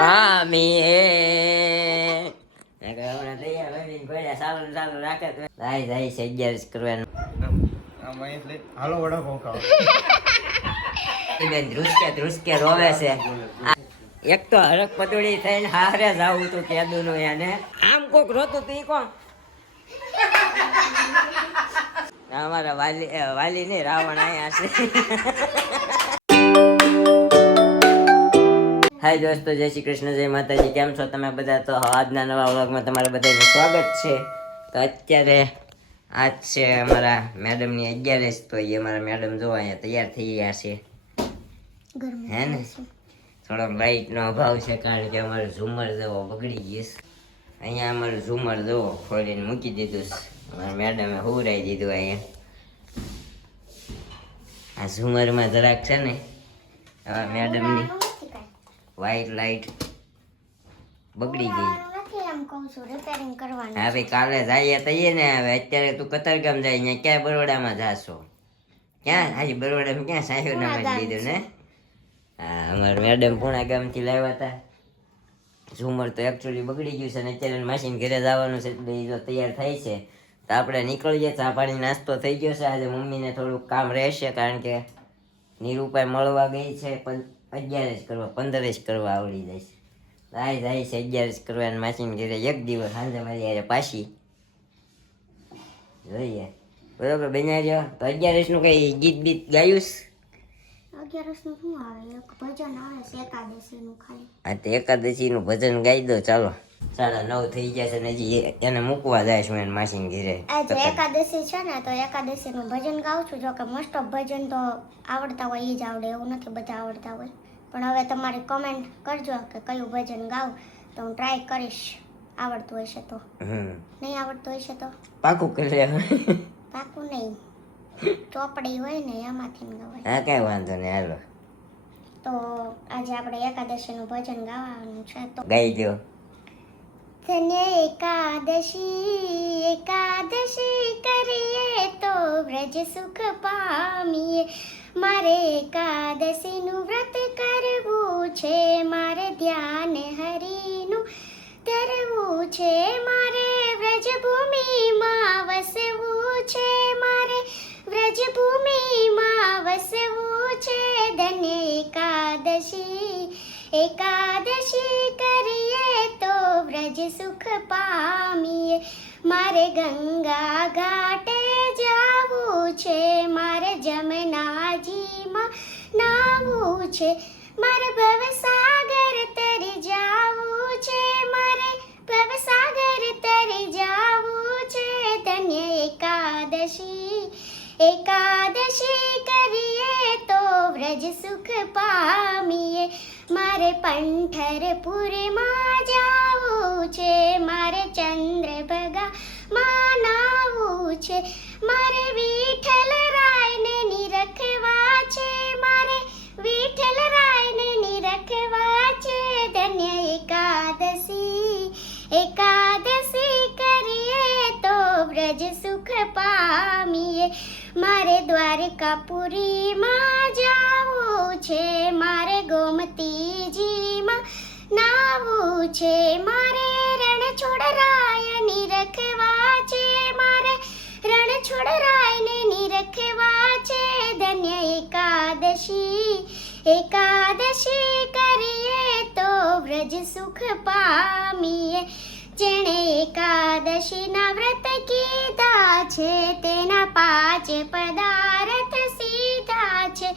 પામી રાખે જાય છે 11 કરવાનું. હાલો વડાપાવ ખાવા. બેન ધ્રુસકે રોવે છે. એક તો હરક પતોડી થઈને હારે જાવું તું કેદું નું એને આમ કોક રોતું તું કોણ? અમારા વાલી ને રાવણ આયા છે. હાય દોસ્તો, જય શ્રી કૃષ્ણ, જય માતાજી. કેમ છો તમે બધા? તો આજના નવા વ્લોગમાં તમારા બધાનું સ્વાગત છે. તો અત્યારે આજ છે અમારા મેડમની 11 તો એ અમારા મેડમ જો અહીંયા તૈયાર થઈ ગયા છે. હે ને થોડોક લાઇટનો અભાવ છે કારણ કે અમારું ઝુમર જેવો બગડી ગયું છે. અહીંયા અમારું ઝુમર જેવો ખોલીને મૂકી દીધું છે. અમારા મેડમે હુરાઈ દીધું. અહીંયા આ ઝુમરમાં જરાક છે ને હવે મેડમની વ્હાઈટ લાઈટ બગડી ગઈ. હવે કાલે જઈએ તઈએ ને. હવે અત્યારે તું કતારગામ જાય અહીંયા ક્યાં બરોડામાં જાશો? ક્યાં આજે બરોડામાં ક્યાં સાહેબ નામ જ લીધું ને? હા, અમારા મેડમ પૂણા ગામથી લાવ્યા હતા. ઝુમર તો એકચ્યુઅલી બગડી ગયું છે ને અત્યારે માસીને ઘરે જવાનું છે એટલે જો તૈયાર થાય છે તો આપણે નીકળીએ. ચા પાણી નાસ્તો થઈ ગયો છે. આજે મમ્મીને થોડુંક કામ રહેશે કારણ કે નિરૂપાઈ મળવા ગઈ છે. 11 જ કરવા 15 જ કરવા આવડી જાય છે. જાય છે 11 જ કરવા અને માસીને ઘરે એક દિવસ સાંજે મારી યારે પાછી જોઈએ. બરોબર બનાવ્યો તો 11 નું કઈ ગીત બીત ગાયું? 11 નું શું આવે? એક ભજન આવે છે એકાદશી નું ખાલી. હા તો એકાદશી નું ભજન ગાઈ દો. ચાલો 9:30 થઈ જશે ને હજી એને મૂકવા જાય છું એને માસીને ઘરે. આજે એકાદશી છે ને તો એકાદશી નું ભજન ગાઉં છું. જો કે મોસ્ટ ઓફ ભજન તો આવડતા હોય એ જ આવડે એવું નથી બધા આવડતા હોય. પણ હવે તમારી કમેન્ટ કરજો કે કયું ભજન ગાઉં તો હું ટ્રાય કરીશ. આવડતું હશે તો. નહીં આવડતું હશે તો પાકું કરી લે. પાકું નહીં, ચોપડી હોય ને એમાંથી ગવાય. હા કઈ વાંધો નહીં, હાલો તો આજે આપણે એકાદશી નું ભજન ગાવાનું છે તો ગાઈ દો. ધન્ય એકાદશી એકાદશી કરીએ તો વ્રજ સુખ પામીએ. મારે એકાદશી નું વ્રત કરવું છે, મારે ધ્યાન હરિનું ધરવું છે, મારે વ્રજભૂમિમાં વસવું છે, મારે વ્રજભૂમિમાં વસવું છે. ધન્ય એકાદશી એકાદશી કરીએ તો વ્રજ સુખ પામીએ. મારે ગંગા ઘાટે જાવું છે, મારે જમનાજીમાં નાવું છે, મારે ભવસાગર તરી જાવું છે, મારે ભવસાગર તરી જાવું છે. ધન્ય એકાદશી એકાદશી કરીએ તો વ્રજ સુખ પામીએ. મારે પંઢરપુરમાં જાવું છે, મારે ચંદ્રભાગામાં નાવું છે, મારે વિઠ્ઠલ રાયને નિરખવા છે, મારે વિઠ્ઠલ રાયને નિરખવા છે. ધન્ય એકાદશી એકાદશી કરીએ તો વ્રજ સુખ પામીએ. મારે દ્વારકાપુરીમાં જાવું છે, મારે ગોમતીજીમાં નાવું છે, મારે રણછોડરાય નિરખવા છે, મારે રણછોડરાયને નિરખવા છે. ધન્ય એકાદશી એકાદશી કરીએ તો વ્રજ સુખ પામીએ. જેણે એકાદશીના વ્રત કીધા છે તેના 5 પદાર્થ સીધા છે.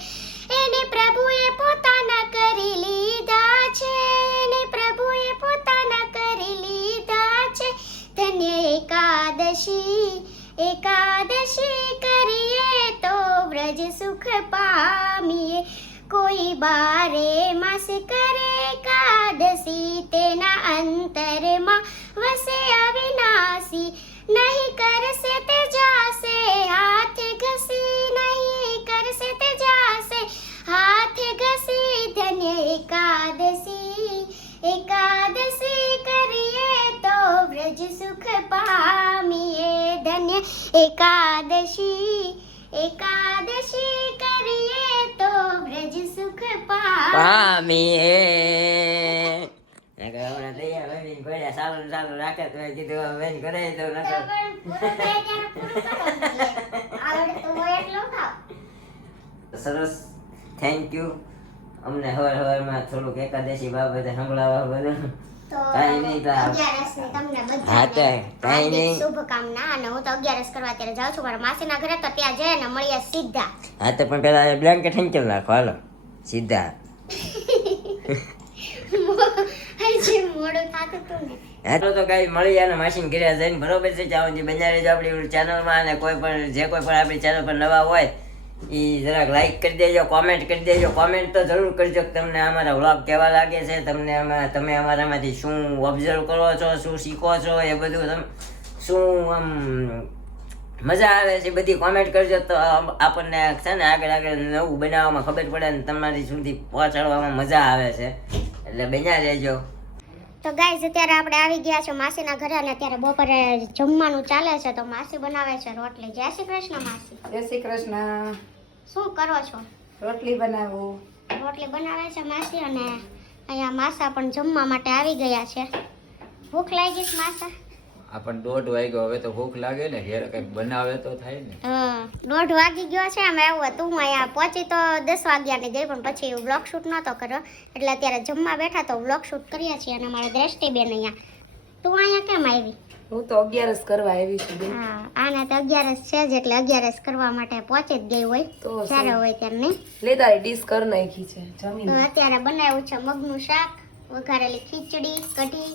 એને પ્રભુએ પોતાના કરી લીધા છે, એને પ્રભુએ પોતાના કરી લીધા છે. ધન્ય એકાદશી એકાદશી કરીએ તો વ્રજ સુખ પામીએ. કોઈ 12 માસ કરે એકાદશી તેના અંતરમાં વસે અવિનાશી. નહીં કરશે તે જાશે હાથ ઘસી, નહીં કરશે તે જાશે હાથ ઘસી. ધન્ય એકાદશી એકાદશી કરીએ તો વ્રજ સુખ પામીએ. ધન્ય એકાદશી એકાદશી કરીએ તો વ્રજ સુખ પામીએ. ચાલુ ચાલુ રાખે તો મેં કીધું હવે બેન ઘરે તો નકર પણ પૂરું થાય ત્યારે પૂરું કરો ને. આવડતું હોય એટલું ખાઓ. સરસ થેન્ક યુ અમને હવારમાં થોડુંક એકાદશી બાબતે સંભળાવવા બદલ. તો કાંઈ નહીં તો 11 તમને હા તો બધાને કાંઈ હાર્દિક નહીં. શુભકામના. અને હું તો 11 કરવા ત્યારે જાઉં છું મારા માસીના ઘરે, તો ત્યાં જઈને મળીએ સીધા. હા તો પણ પેલા બ્લેન્કેટ હંકેલ નાખો હાલો સીધા. હજી મોડું થાતું હતું ને. હા તો કઈ મળી અને માસીન ઘરે જઈને બરોબર છે. ચાવનજી બન્યા રહેજો આપણી ચેનલમાં. અને કોઈ પણ જે કોઈ પણ આપણી ચેનલ પર નવા હોય એ જરાક લાઈક કરી દેજો, કોમેન્ટ કરી દેજો. કોમેન્ટ તો જરૂર કરજો કે તમને અમારા વ્લોગ કેવા લાગે છે, તમને તમે અમારામાંથી શું ઓબ્ઝર્વ કરો છો, શું શીખો છો, એ બધું તમે શું આમ મજા આવે છે બધી કોમેન્ટ કરજો. તો આપણને છે ને આગળ આગળ નવું બનાવવામાં ખબર પડે ને તમારી સુધી પહોંચાડવામાં મજા આવે છે. એટલે બન્યા રહેજો. તો ગાઈઝ અત્યારે આપણે આવી ગયા છે માસીના ઘરે, અને અત્યારે બપોરે જમવાનું ચાલે છે. તો માસી બનાવે છે રોટલી. જય શ્રી કૃષ્ણ માસી. જય શ્રી કૃષ્ણ. શું કરો છો? રોટલી બનાવું. રોટલી બનાવે છે માસી. અને અહીંયા માસા પણ જમવા માટે આવી ગયા છે. ભૂખ લાગી છે માસા? આપણને 1:30 વાગ્યો, હવે તો ભૂખ લાગે ને, ઘેર કંઈક બનાવે તો થાય ને. 1:30 વાગી ગયો છે. અમે એવું હતું, હું અહીંયા પહોંચી તો 10 વાગ્યાની ગઈ, પણ પછી વ્લોગ શૂટ નહોતો કર્યો. એટલે અત્યારે જમવા બેઠા તો વ્લોગ શૂટ કરીએ છીએ. અને મારા દ્રષ્ટિબેન અહીંયા. તું અહીંયા કેમ આવી? હું તો 11 કરવા આવી છું બેન. હા, આને તો 11 છે જ, એટલે 11 કરવા માટે પહોંચી જ ગઈ હોય તો જ્યારે હોય ત્યારે નહીં. લે તારી ડીશ કર નાખી છે જમીન. તો અત્યારે બનાવ્યું છે મગનું શાક, વઘારેલી ખીચડી, કઢી,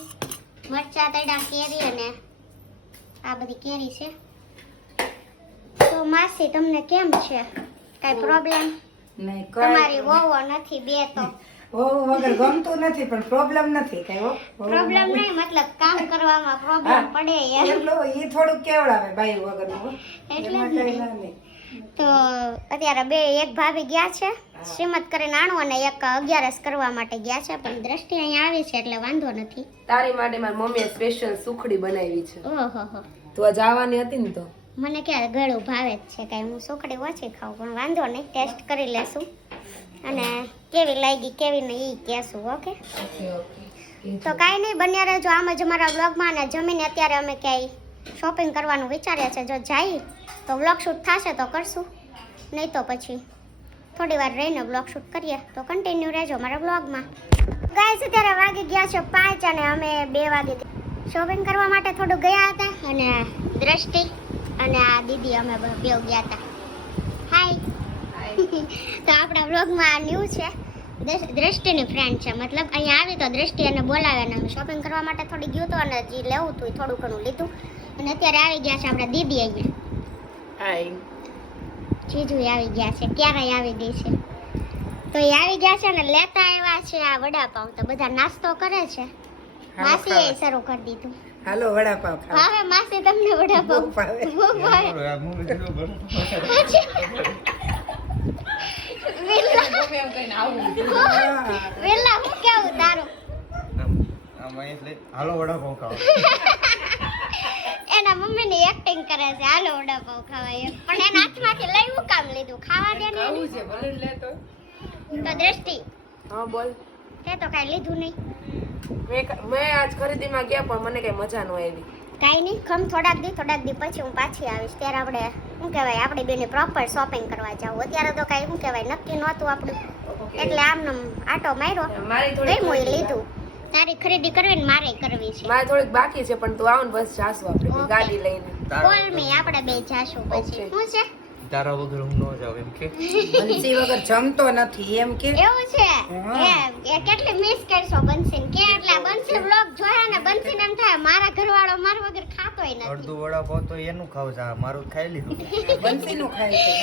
મરચા તળ્યા, કેરી, અને આ બધી કેરી છે. તો માસી તમને કેમ છે? કઈ પ્રોબ્લેમ? નહીં તમારી વહુઓ નથી બે તો. વગર ગમતું નથી, પણ પ્રોબ્લેમ નથી કઈ. હો પ્રોબ્લેમ નહીં, મતલબ કામ કરવામાં પ્રોબ્લેમ પડે એમ. એટલું ઈ થોડુંક કેવડાવે બાઈ વગર નું. એટલે જ ને. તો અત્યારે બે એક ભાભી ગયા છે શ્રીમત કરીને આણું, અને એક 11 કરવા માટે ગયા છે. પણ દ્રષ્ટિ અહીંયા આવી છે એટલે વાંધો નથી. તારી માટે મારી મમ્મીએ સ્પેશિયલ સુખડી બનાવી છે. ઓહો, તું આ જવાની હતી ને તો મને ક્યારે ગળું ભાવે જ છે. કાંઈ હું સુખડી ઓછી ખાઉં, પણ વાંધો નહીં, ટેસ્ટ કરી લેશું. અને કેવી લાગી કેવી નહીં એ કહેશું. ઓકે, તો કાંઈ નહીં, બન્યા રહેજો આમ જ અમારા વ્લોગમાં. અને જમીને અત્યારે અમે ક્યાંય શોપિંગ કરવાનું વિચાર્યા છે. જો જઈએ તો વ્લોગ શૂટ થશે તો કરશું, નહીં તો પછી થોડી વાર રહીને વ્લોગ શૂટ કરીએ. તો કન્ટિન્યુ રહેજો મારા વ્લોગમાં. ગાઈસ અત્યારે વાગી ગયા છે 5, અને અમે 2 વાગે શોપિંગ કરવા માટે થોડું ગયા હતા. અને દ્રષ્ટિ અને આ દીદી અમે બે ગયા હતા. હાય. તો આપણા વ્લોગમાં ન્યૂ છે, દ્રષ્ટિની ફ્રેન્ડ છે. મતલબ અહીંયા આવી તો દ્રષ્ટિ એને બોલાવે, અને અમે શોપિંગ કરવા માટે થોડી ગયું હતું, અને જે લેવું હતું એ થોડું ઘણું લીધું. અને અત્યારે આવી ગયા છે આપણા દીદી અહીંયા. હાય. જીજુ આવી ગયા છે, ક્યારેય આવી ગઈ છે. તો એ આવી ગયા છે ને લેતા આવ્યા છે આ વડાપાઉં. તો બધા નાસ્તો કરે છે. માસીએ શરૂ કરી દીધું. હાલો વડાપાવ ખાવ. ભાવે માસી તમને વડાપાઉં? બહુ ભાવે. બહુ ભાવે. આ મૂવી જોયો બરોબર. વેલા હું કેવું તારું? આમાં એટલે હાલો વડાપાઉં ખાવા. એના મમ્મીની એક્ટિંગ કરે છે, હાલો વડાપાઉં ખાવા એમ. પણ એના હાથમાંથી લઈ હું કામ લીધું? ખાવા દે ને એને. છે ભલે લે તો. તો દ્રષ્ટિ હા બોલ. તે તો કાંઈ લીધું નહીં. મેં આજ ખરીદીમાં ગયા પણ મને કઈ મજા ન આવી. કાંઈ નહીં, ખમ થોડાક દી પછી હું પાછી આવીશ. ત્યારે આપણે શું કહેવાય, આપણે બેને પ્રોપર શોપિંગ કરવા જાવ. અત્યારે તો કાંઈ શું કહેવાય નક્કી નહોતું આપણું, એટલે આમને આટો માર્યો, મારી ગઈ હું થોડી લીધું. તારી ખરીદી કરવી ને મારે કરવી છે. મારે થોડીક બાકી છે, પણ તું આવ ને બસ જાશું આપણે Okay. ગાડી લઈને. બોલ મી, આપણે બે જાશું પછી. Okay. શું છે? તારા વગર હું ન જાઉં એમ કે. બંસી વગર જમતો નથી એમ કે. એવું છે? હા. એ કેટલી મિસ કરશો બંસીને? કે એટલે બંસી વ્લોગ જોયા ને બંસીને એમ થાય મારા ઘરવાળો મારા વગર ખાતોય નથી. અડધું વડાપાઉં તો એનું ખાવ છે, આ મારું જ ખાઈ લીધું. બંસી નું ખાય છે.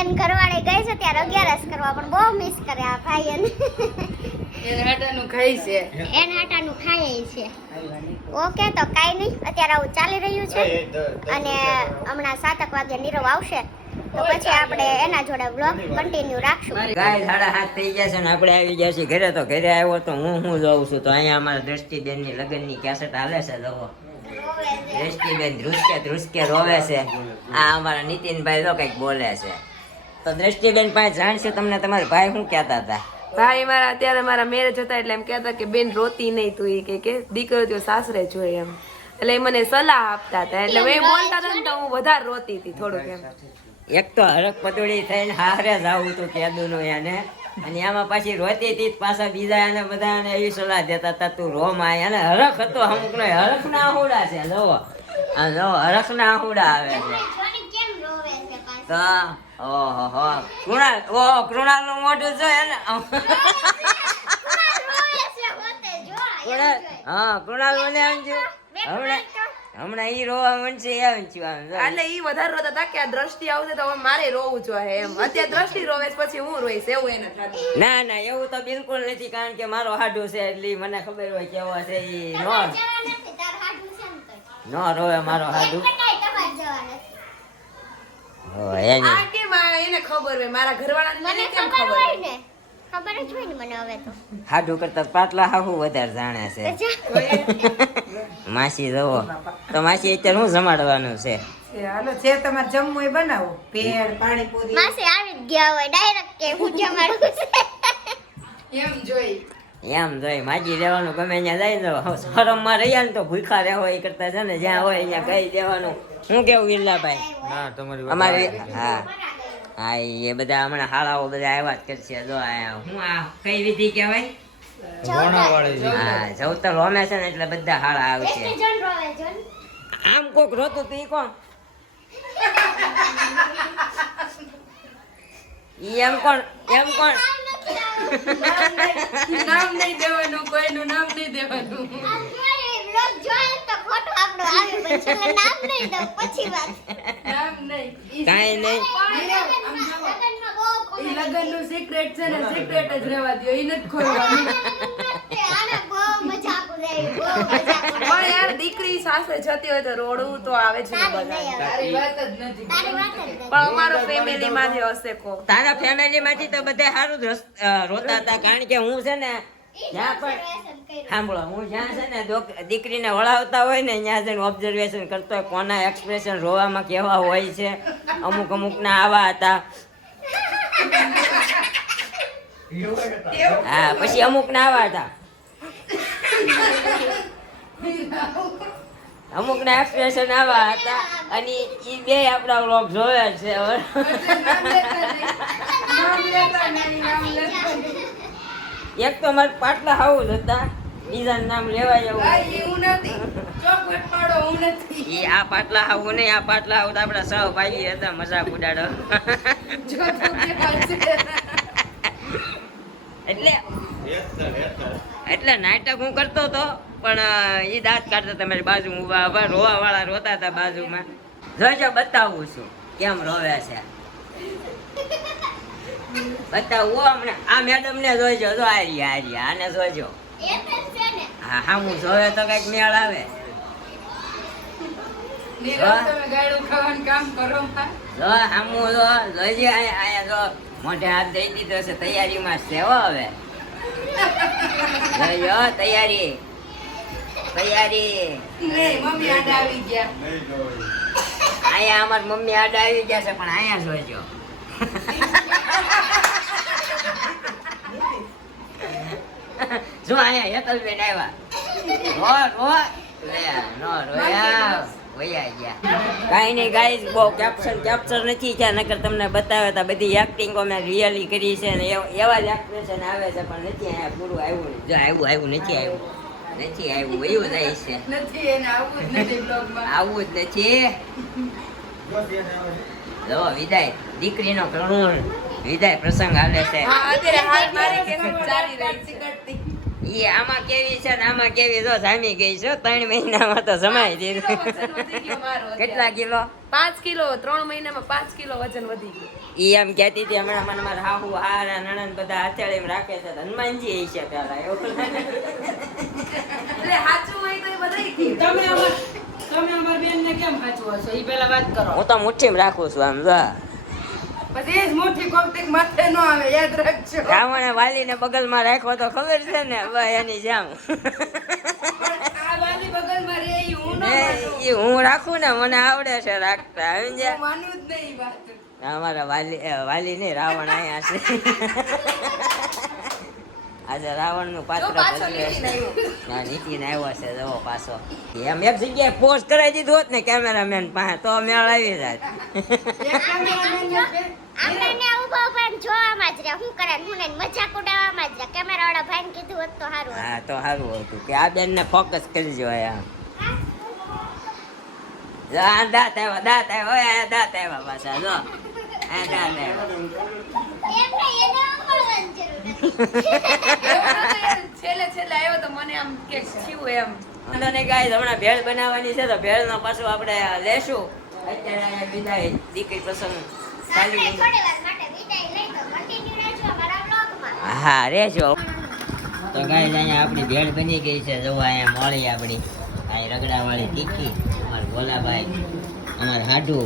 એન ઘરવાળી ગઈ છે ત્યારે 11 કરવા, પણ બહુ મિસ કરે આ ભાઈ એને. એ હાટાનું ખાય છે. એને આટાનું ખાય છે. ઓકે, તો કાંઈ નહીં, અત્યારે આવું ચાલી રહ્યું છે. અને હમણાં 7 વાગે નીરવ આવશે, તો પછી આપણે એના જોડે વ્લોગ કન્ટિન્યુ રાખશું. ગાય 7:30 થઈ ગયા છે ને આપણે આવી ગયા છીએ ઘરે. તો ઘરે આવ્યો તો હું જોઉં છું તો અહીંયા અમારા દ્રષ્ટિબેનની લગ્નની કેસેટ હાલે છે. જુઓ, દ્રષ્ટિબેન ધ્રુસકે રોવે છે. આ અમારા નીતિનભાઈ તો કંઈક બોલે છે. તો દ્રષ્ટિબેન પાસે જાણશું તમને તમારા ભાઈ શું કહેતા હતા? ભાઈ મારા અત્યારે મારા મેરેજ હતા એટલે એમ કહેતા કે બેન રોતી નહીં તું ઈ કે દીકરીઓ સાસરે જોઈએ એમ એટલે એ મને સલાહ આપતા હતા એટલે મેં બોલતા હતા ને તો હું વધારે રોતી હતી થોડુંક એમ એક તો હરક પતોડી થઈને હારે જાવું તું કેદુનું એને અને આમાં પાછી રોતી હતી પાછા બીજા એને બધાને એવી સલાહ દેતા હતા તું રોમાં એને હરખ હતો અમુક નો હરખ ના આહુડા છે જોવો આ જો હરખ ના આહુડા આવે છે કેમ રોવે છે પાછી? તો ઓહો કૃણાલ નું મોઢું છે ને રોવે છે હોતે જો હા કૃણાલ મને આમ જો હમણાં ઈ રોવા મનશે એમ છું આમ જો. એટલે ઈ વધારે રોતા હતા કે આ દ્રષ્ટિ આવશે તો હવે મારે રોવું જોઈએ એમ અત્યારે દ્રષ્ટિ રોવે છે પછી હું રોઈશ એવું એને થતું ના ના એવું તો બિલકુલ નથી કારણ કે મારો હાડું છે એટલે ઈ મને ખબર હોય કેવો છે ઈ નો જવા નથી તાર હાડું છે ને તો નો રોવે મારો હાડું કટાઈ તમાર જવા નથી. એની આ કેમ એને ખબર હોય મારા ઘરવાળાને મને કેમ ખબર ખબર હોય હોય ને ખબર જ હોય ને મને હવે તો હાડું કરતા પાટલા હાહુ વધારે જાણે છે માસી જવો તો માસી અત્યારે શું જમાડવાનું છે હાલો જે તમારે જમવું એ બનાવો ભેળ પાણીપુરી માસી આવી જ ગયા હોય ડાયરેક્ટ કે હું જમાડું છે એમ જોઈ એમ જોઈ માજી રહેવાનું ગમે ત્યાં જાય ને શરમમાં રહ્યા ને તો ભૂખા રહેવો એ કરતા છે ને જ્યાં હોય ત્યાં કહી દેવાનું શું કેવું વિરલાભાઈ ના તમારી વાત અમારે હા હા એ બધા હમણાં હાળાઓ બધા આવ્યા જ કરશે જો આ હું આ કઈ વિધિ કહેવાય ઘોણાવાળી હા જવતર રોમે છે ને એટલે બધા હાળા આવશે એટલે જણ રોવે જણ આમ કોક રોતું તું ઈ કોણ ઈ એમ કોણ નામ નહીં દેવાનું કોઈનું નામ નહીં દેવાનું લોક જોયે તો ફોટો આપણો આવે પણ છેલ્લે નામ નહીં દઉં પછી વાત નામ નહીં કાંઈ નહીં લગનમાં બહુ ઈ લગનનું સિક્રેટ છે ને સિક્રેટ જ રહેવા દો ઈ નથી ખોલવાનું આને બહુ મજાક ઉડાવી બહુ મજાક પણ યાર દીકરી સાસરે જતી હોય તો રોડવું તો આવે છે ને બધા તારી વાત જ નથી તારી વાત જ નથી. પણ અમારો ફેમિલી માંથી હશે કો તારા ફેમિલી માંથી તો બધા સારું જ રોતા હતા કારણ કે હું છે ને જ્યાં પણ વ્યસન કર્યું. સાંભળો હું જ્યાં છે ને દીકરીને વળાવતા હોય ને ત્યાં જઈને ઓબ્ઝર્વેશન કરતો હોય કોના એક્સપ્રેશન રોવામાં કેવા હોય છે અમુક ના આવા હતા હા પછી અમુક ના આવા હતા અમુક ના એક્સપ્રેશન આવા હતા અને ઈ બે આપણા વ્લોગ જોવે છે એક તો મારે પાટલા આવું જ હતા બીજાનું નામ લેવાય એવું એવું નથી ચોકલેટ પાડો હું નથી ઈ આ પાટલા આવું નહીં આ પાટલા આવું તો આપણા સહભાગી હતા મજાક ઉડાડો જો તું કે હાલશે એટલે નાટક હું કરતો હતો પણ એ દાંત કાઢતા તમારી બાજુ ઊભા ઊભા રોવા વાળા રોતા હતા બાજુમાં જોજો બતાવું છું કેમ રોવે છે બતાવું હમણાં આ મેડમ ને જોઈજો જો આરી આને જોઈજો એ તો છે ને હા હા હું જોવે તો કઈક મેળ આવે નીરવ તમે ગાડું ખાવાનું કામ કરો જો હામું જો જોઈજે આયા જો મોઢે હાથ દઈ દીધો છે તૈયારીમાં છે હો હવે જોઈજો તૈયારી નહીં મમ્મી આડા આવી ગયા આયા અમાર મમ્મી આડા આવી ગયા છે પણ આયા જોઈજો જો આયા હેતલબેન આવ્યા રો લે નો રોયા વયા ગયા કાઈ નહીં ગાઈસ બહુ કેપ્ચર નથી થયા નકર તમને બતાવ્યા હતા બધી એક્ટિંગો મેં રિયલી કરી છે ને એવા જ એક્સપ્રેશન આવે છે પણ નથી આયા પૂરું આવ્યું જો આવ્યું નથી આવ્યું એવું જાય છે નથી એને આવું જ નથી બ્લોગમાં આવું જ નથી જો વિદાય દીકરીનો કરુણ વિદાય પ્રસંગ હાલે છે હા અત્યારે હાલ મારી કેસેટ ચાલી રહી છે ઈ આમાં કેવી છે ને આમાં કેવી જો જામી ગઈ છે 3 મહિનામાં તો જમાઈ દીધું વજન વધી ગયું મારું કેટલા કિલો 5 કિલો 3 મહિનામાં 5 કિલો વજન વધી ગયું ઈ એમ કહેતી હતી હમણાં મને મારા હાહુ હારા નણંદ બધા હથેળીમાં રાખે છે તો હનુમાનજી છે પેલા એવું એટલે સાચું હોય તો એ બધાય કી તમે અમાર બેન ને કેમ સાચું હશો ઈ પેલા વાત કરો હું તો મુઠ્ઠીમાં રાખું છું આમ જો પછી એ જ મોટી કોકતીક માથે ન આવે યાદ રાખજો રાવણે વાલીને બગલમાં રાખ્યો તો ખબર છે ને ભાઈ એની જેમ આ વાલી બગલમાં રે ઈ હું ન માનું ઈ હું રાખું ને મને આવડે છે રાખતા સમજ્યા હું માનું જ નહીં વાત અમારા વાલી નહીં રાવણ અહીંયા છે આજે રાવણનું પાત્ર જો પાછો ભજવે નીતિન છે. આવ્યો. હા, નીતિન આવ્યો છે જો પાછો એમ એક જગ્યાએ પોસ્ટ કરાવી દીધું હોત ને કેમેરામેન પાસે તો મેળ આવી જાય. આપણને ઊભો પણ જોવામાં જ રહે શું કરે ને હું ને મજાક ઉડાવવામાં જ રહે કેમેરાવાળા ભાઈને કીધું હોત તો સારું હતું. હા તો સારું હતું કે આ બેન ને ફોકસ કરજો એમ. જો આ દાંત આવ્યા ઓય આ દાંત આવ્યા પાછા જો આ દાંત આવ્યા. એને ઉપાડવાની જરૂર નથી. એવો નતો યાર, છેલ્લે આવ્યો તો મને આમ કે થયું એમ. વાંધો નહીં guys, હમણાં ભેળ બનાવવાની છે તો ભેળનો પાછું આપણે લેશું. અત્યારે વિદાય દીકરી પસંદ ચાલી આપણે ગઈ. થોડી વાર માટે વિદાય લઈ તો કન્ટિન્યુ રહેજો અમારા વ્લોગમાં. હા રેજો તો ગાઈસ અહીંયા આપણી ભેળ બની ગઈ છે જો અહીંયા મોળી આપણી આ રગડા વાળી તીખી અમાર ભોલાભાઈ અમાર હાડુ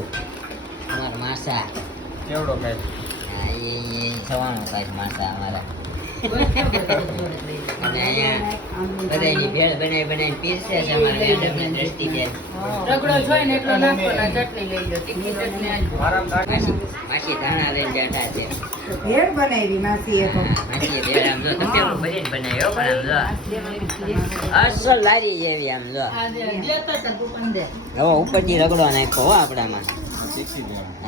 અમાર માસા કેવડો કાંઈ હા, એ સવાણું કાંઈ માસા અમારા અને અહીંયા બધાની ભેળ બનાવીને પીરસે છે અમારા મેડમને દ્રષ્ટિબેન રગડો જોઈ ને એટલો નાખો ને ચટણી લઈ લો તીખી ચટણી આજ માસી ધાણા લઈને બેઠા છે ભેળ બનાવી માસીએ તો માસીએ ભેળ આમ જો તમે એવું ભરીને બનાવ્યો પણ આમ જો અસલ લારી જેવી આમ જો લેતા હતા તું પણ દે હવે ઉપરથી રગડો નાખ્યો હો આપણામાં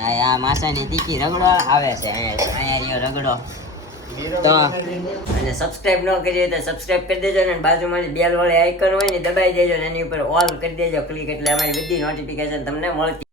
હા આ માસાની તીખી રગડો આવે છે અહીંયા રહ્યો રગડો તો અને સબસ્ક્રાઇબ ન કરી હોય તો સબસ્ક્રાઇબ કરી દેજો ને બાજુમાં બેલ વાળી આઇકન હોય ને દબાઈ દેજો ને એની ઉપર ઓલ કરી દેજો ક્લિક એટલે અમારી બધી નોટિફિકેશન તમને મળતી